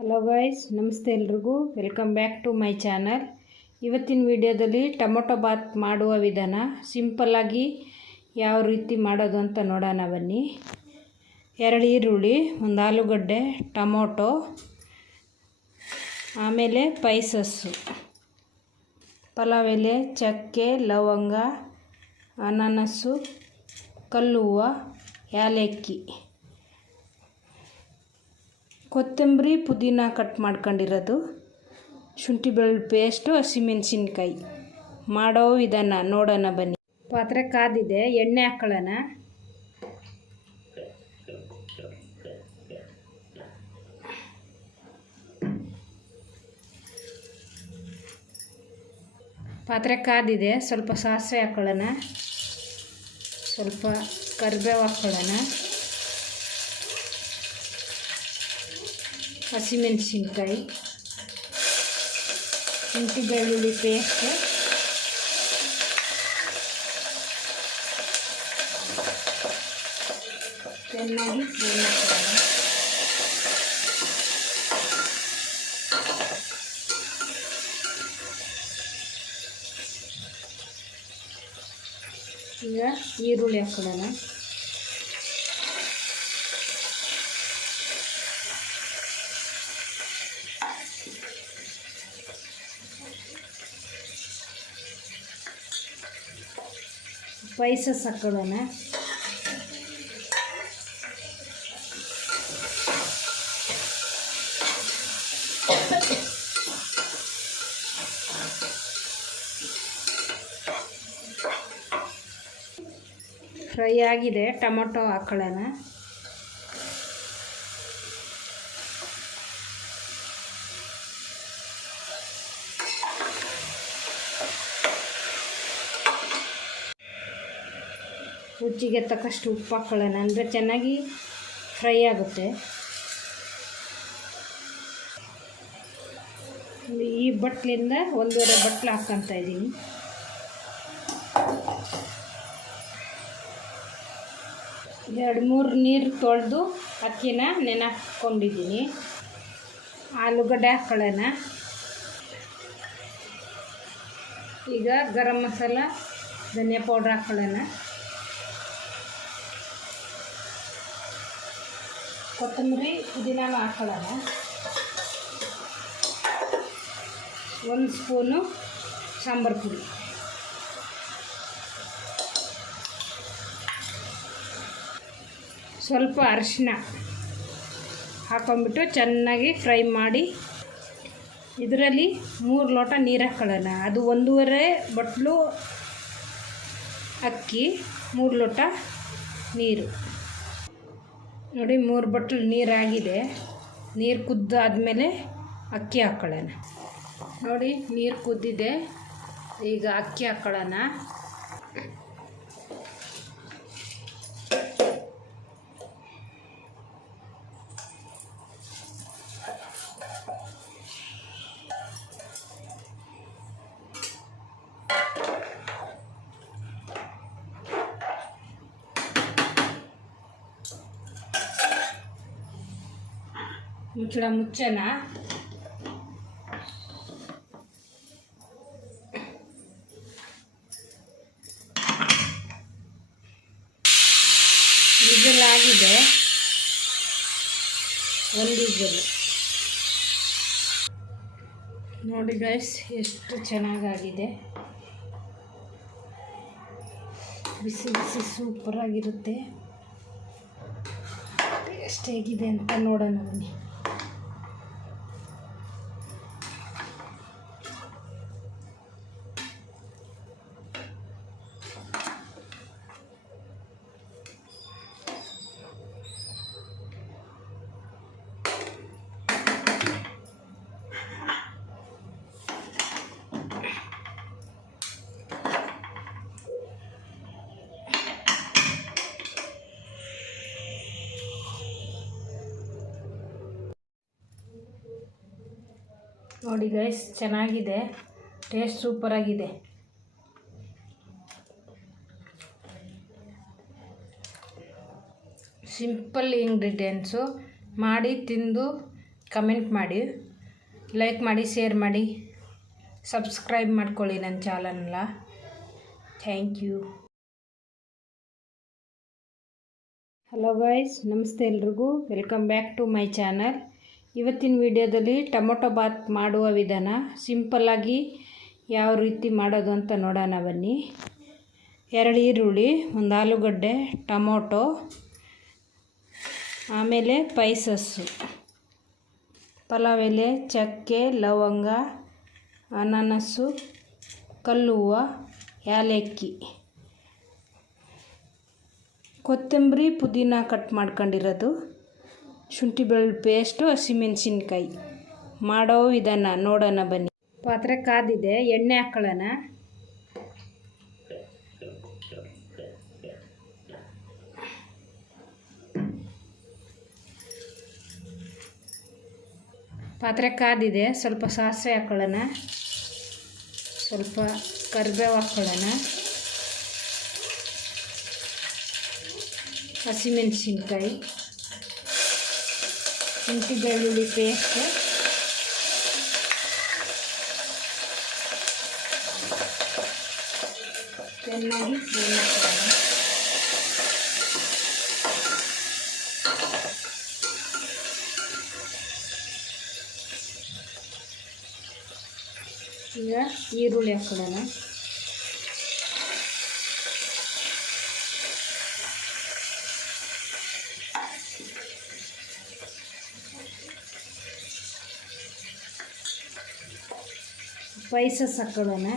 Hello guys ನಮಸ್ತೆ ಎಲ್ರಿಗೂ. Welcome back to my channel ಇವತ್ತಿನ ವಿಡಿಯೋದಲ್ಲಿ ಟೊಮೊಟೊ ಬಾತ್ ಮಾಡುವ ವಿಧಾನ. ಸಿಂಪಲ್ಲಾಗಿ ಯಾವ ರೀತಿ ಮಾಡೋದು ಅಂತ ನೋಡೋಣ ಬನ್ನಿ. ಎರಡು ಈರುಳ್ಳಿ, ಒಂದು ಆಲೂಗಡ್ಡೆ, ಟೊಮೊಟೊ, ಆಮೇಲೆ ಪೈಸಸ್ಸು. ಪಲಾವ್ ಎಲೆ, ಚಕ್ಕೆ, ಲವಂಗ, ಅನಾನಸ್ಸು ಕಲ್ಲುವ ಏಲಕ್ಕಿ ಕೊತ್ತಂಬರಿ ಪುದೀನ ಕಟ್ ಮಾಡ್ಕೊಂಡಿರೋದು. ಶುಂಠಿ ಬೆಳ್ಳುಳ್ಳಿ ಪೇಸ್ಟು, ಹಸಿಮೆಣ್ಸಿನ್ಕಾಯಿ. ಮಾಡೋ ವಿಧಾನ ನೋಡೋಣ ಬನ್ನಿ. ಪಾತ್ರೆ ಕಾದಿದೆ, ಎಣ್ಣೆ ಹಾಕೊಳ್ಳೋಣ. ಪಾತ್ರೆ ಕಾದಿದೆ, ಸ್ವಲ್ಪ ಸಾಸಿವೆ ಹಾಕೊಳ್ಳೋಣ. ಸ್ವಲ್ಪ ಕರಿಬೇವು ಹಾಕ್ಕೊಳ್ಳೋಣ ಹಸಿಮೆಣಸಿನ್ಕಾಯಿ ಶುಂಠಿ ಬೆಳ್ಳುಳ್ಳಿ ಪೇಸ್ಟ್ ಚೆನ್ನಾಗಿ ಈಗ ಈರುಳ್ಳಿ ಹಾಕೊಳ್ಳೋಣ. ಸ್ಪೈಸಸ್ ಹಾಕೊಳ್ಳೋಣ. ಫ್ರೈ ಆಗಿದೆ ಟೊಮೊಟೊ ಹಾಕೊಳ್ಳೋಣ. ರುಚಿಗೆ ತಕ್ಕಷ್ಟು ಉಪ್ಪು ಹಾಕ್ಕೊಳ್ಳೋಣ ಅಂದರೆ ಚೆನ್ನಾಗಿ ಫ್ರೈ ಆಗುತ್ತೆ. ಈ ಬಟ್ಲಿಂದ ಒಂದೂವರೆ ಬಟ್ಲು ಹಾಕ್ಕೊತಾ ಇದ್ದೀನಿ. ಎರಡು ಮೂರು ನೀರು ತೊಳೆದು ಅಕ್ಕಿನ ನೆನೆ ಹಾಕ್ಕೊಂಡಿದ್ದೀನಿ ಆಲೂಗಡ್ಡೆ ಹಾಕ್ಕೊಳ್ಳೋಣ ಈಗ ಗರಂ ಮಸಾಲ, ಧನಿಯಾ ಪೌಡ್ರ್ ಹಾಕ್ಕೊಳ್ಳೋಣ ಕೊತ್ತಂಬರಿ ಪುದೀನಾನು ಹಾಕೊಳ್ಳೋಣ. ಒಂದು ಸ್ಪೂನು ಸಾಂಬಾರು ಪುಡಿ. ಸ್ವಲ್ಪ ಅರಿಶಿನ ಹಾಕೊಂಡ್ಬಿಟ್ಟು ಚೆನ್ನಾಗಿ ಫ್ರೈ ಮಾಡಿ ಇದರಲ್ಲಿ ಮೂರು ಲೋಟ ನೀರು ಹಾಕೊಳ್ಳೋಣ. ಅದು ಒಂದೂವರೆ ಬಟ್ಲು ಅಕ್ಕಿ, ಮೂರು ಲೋಟ ನೀರು. ನೋಡಿ ಮೂರು ಬಟ್ಲು ನೀರಾಗಿದೆ. ನೀರು ಕುದ್ದಾದಮೇಲೆ ಅಕ್ಕಿ ಹಾಕ್ಕೊಳ್ಳೋಣ ನೋಡಿ ನೀರು ಕುದ್ದಿದೆ. ಈಗ ಅಕ್ಕಿ ಹಾಕ್ಕೊಳ್ಳೋಣ ಮುಚ್ಚಳ ವಿಜಲ್ ಆಗಿದೆ. ಒಂದು ವಿಜಲ್ ನೋಡಿ ಗೈಸ್ ಎಷ್ಟು ಚೆನ್ನಾಗಾಗಿದೆ. ಬಿಸಿ ಬಿಸಿ ಸೂಪರಾಗಿರುತ್ತೆ ಎಷ್ಟು ಹೇಗಿದೆ ಅಂತ ನೋಡೋಣ ಬನ್ನಿ. ನೋಡಿ ಗೈಸ್ ಚೆನ್ನಾಗಿದೆ. ಟೇಸ್ಟ್ ಸೂಪರಾಗಿದೆ ಸಿಂಪಲ್ ಇಂಗ್ರೀಡಿಯೆಂಟ್ಸು ಮಾಡಿ ತಿಂದು ಕಮೆಂಟ್ ಮಾಡಿ. ಲೈಕ್ ಮಾಡಿ ಶೇರ್ ಮಾಡಿ. ಸಬ್ಸ್ಕ್ರೈಬ್ ಮಾಡ್ಕೊಳ್ಳಿ ನನ್ನ ಚಾನಲ್ನ ಥ್ಯಾಂಕ್ ಯು ಹಲೋ ಗೈಸ್ ನಮಸ್ತೆ ಎಲ್ರಿಗೂ. Welcome back to my channel ಇವತ್ತಿನ ವಿಡಿಯೋದಲ್ಲಿ ಟೊಮೊಟೊ ಬಾತ್ ಮಾಡುವ ವಿಧಾನ. ಸಿಂಪಲ್ಲಾಗಿ ಯಾವ ರೀತಿ ಮಾಡೋದು ಅಂತ ನೋಡೋಣ ಬನ್ನಿ. ಎರಡು ಈರುಳ್ಳಿ, ಒಂದು ಆಲೂಗಡ್ಡೆ, ಟೊಮೊಟೊ, ಆಮೇಲೆ ಪೈಸಸ್ಸು ಪಲಾವ್ ಎಲೆ, ಚಕ್ಕೆ, ಲವಂಗ, ಅನಾನಸ್ಸು ಕಲ್ಲುವ ಏಲಕ್ಕಿ ಕೊತ್ತಂಬರಿ ಪುದೀನ ಕಟ್ ಮಾಡ್ಕೊಂಡಿರೋದು. ಶುಂಠಿ ಬೆಳ್ಳುಳ್ಳಿ ಪೇಸ್ಟು ಹಸಿಮೆಣ್ಸಿನ್ಕಾಯಿ. ಮಾಡೋ ವಿಧಾನ, ನೋಡೋಣ ಬನ್ನಿ. ಪಾತ್ರೆ ಕಾದಿದೆ, ಎಣ್ಣೆ ಹಾಕೊಳ್ಳೋಣ. ಪಾತ್ರೆ ಕಾದಿದೆ, ಸ್ವಲ್ಪ ಸಾಸಿವೆ ಹಾಕೊಳ್ಳೋಣ. ಸ್ವಲ್ಪ ಕರಿಬೇವು ಹಾಕ್ಕೊಳ್ಳೋಣ ಹಸಿಮೆಣಸಿನ್ಕಾಯಿ. ಶುಂಠಿ ಬೆಳ್ಳುಳ್ಳಿ ಪೇಸ್ಟ್ ಚೆನ್ನಾಗಿ ಫ್ರೈ ಮಾಡ್ಕೊಳ್ಳೋಣ ಈಗ ಈರುಳ್ಳಿ ಹಾಕೊಳ್ಳೋಣ ಸ್ಪೈಸಸ್ ಹಾಕೊಳ್ಳೋಣ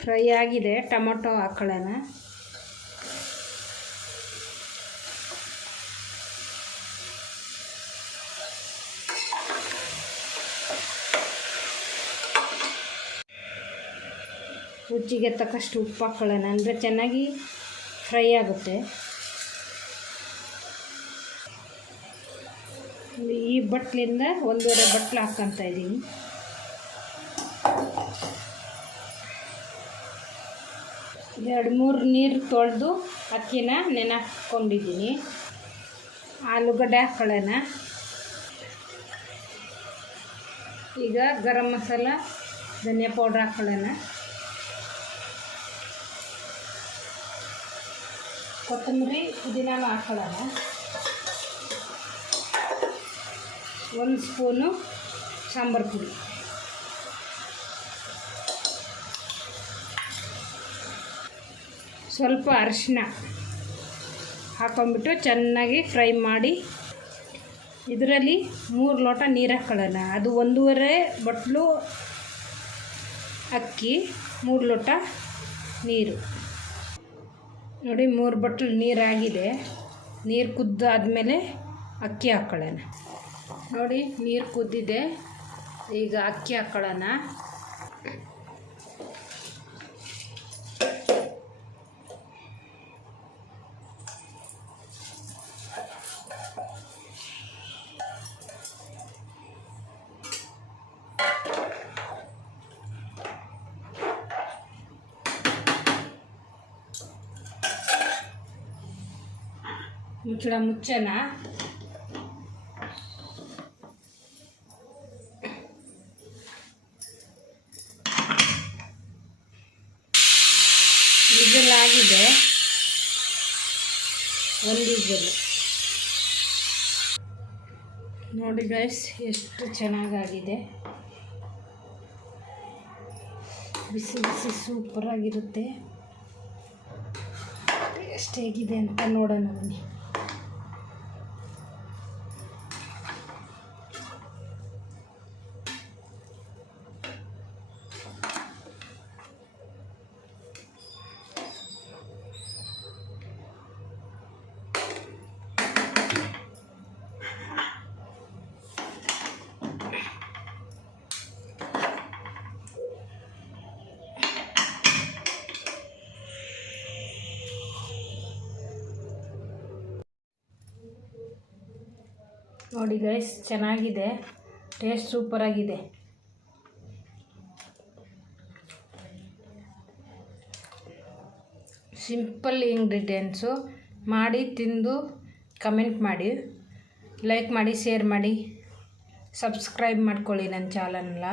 ಫ್ರೈ ಆಗಿದೆ ಟೊಮೊಟೊ ಹಾಕೊಳ್ಳೋಣ. ರುಚಿಗೆ ತಕ್ಕಷ್ಟು ಉಪ್ಪು ಹಾಕ್ಕೊಳ್ಳೋಣ ಅಂದರೆ ಚೆನ್ನಾಗಿ ಫ್ರೈ ಆಗುತ್ತೆ. ಈ ಬಟ್ಲಿಂದ ಒಂದೂವರೆ ಬಟ್ಲು ಹಾಕ್ಕೊತ ಇದ್ದೀನಿ. ಎರಡು ಮೂರು ನೀರು ತೊಳೆದು ಅಕ್ಕಿನ ನೆನೆ ಆಲೂಗಡ್ಡೆ ಹಾಕ್ಕೊಳ್ಳೋಣ ಈಗ ಗರಂ ಮಸಾಲ, ಧನಿಯಾ ಪೌಡ್ರ್ ಹಾಕ್ಕೊಳ್ಳೋಣ ಕೊತ್ತಂಬರಿ ಪುದೀನ ಹಾಕೊಳ್ಳೋಣ ಒಂದು ಸ್ಪೂನು ಸಾಂಬಾರು ಪುಡಿ. ಸ್ವಲ್ಪ ಅರಿಶಿನ ಹಾಕೊಂಡ್ಬಿಟ್ಟು ಚೆನ್ನಾಗಿ ಫ್ರೈ ಮಾಡಿ ಇದರಲ್ಲಿ ಮೂರು ಲೋಟ ನೀರು ಹಾಕ್ಕೊಳ್ಳೋಣ ಅದು ಒಂದೂವರೆ ಬಟ್ಲು ಅಕ್ಕಿ, ಮೂರು ಲೋಟ ನೀರು. ನೋಡಿ ಮೂರು ಬಟ್ಲು ನೀರಾಗಿದೆ. ನೀರು ಕುದ್ದಾದಮೇಲೆ ಅಕ್ಕಿ ಹಾಕ್ಕೊಳ್ಳೋಣ ನೋಡಿ ನೀರು ಕುದ್ದಿದೆ. ಈಗ ಅಕ್ಕಿ ಹಾಕ್ಕೊಳ್ಳೋಣ ಮುಚ್ಚಳ ಮುಚ್ಚನ? ವಿಜಲ್ ಆಗಿದೆ. ಒಂದು ವಿಜಲ್ ನೋಡಿ ಗೈಸ್ ಎಷ್ಟು ಚೆನ್ನಾಗಾಗಿದೆ. ಬಿಸಿ ಬಿಸಿ ಸೂಪರಾಗಿರುತ್ತೆ ಎಷ್ಟು ಹೇಗಿದೆ ಅಂತ ನೋಡೋಣ ಬನ್ನಿ. ನೋಡಿ ಗೈಸ್ ಚೆನ್ನಾಗಿದೆ. ಟೇಸ್ಟ್ ಸೂಪರಾಗಿದೆ ಸಿಂಪಲ್ ಇಂಗ್ರೀಡಿಯೆಂಟ್ಸು ಮಾಡಿ ತಿಂದು ಕಮೆಂಟ್ ಮಾಡಿ. ಲೈಕ್ ಮಾಡಿ ಶೇರ್ ಮಾಡಿ. ಸಬ್ಸ್ಕ್ರೈಬ್ ಮಾಡ್ಕೊಳ್ಳಿ ನನ್ನ ಚಾನಲ್ನ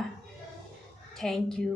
ಥ್ಯಾಂಕ್ ಯು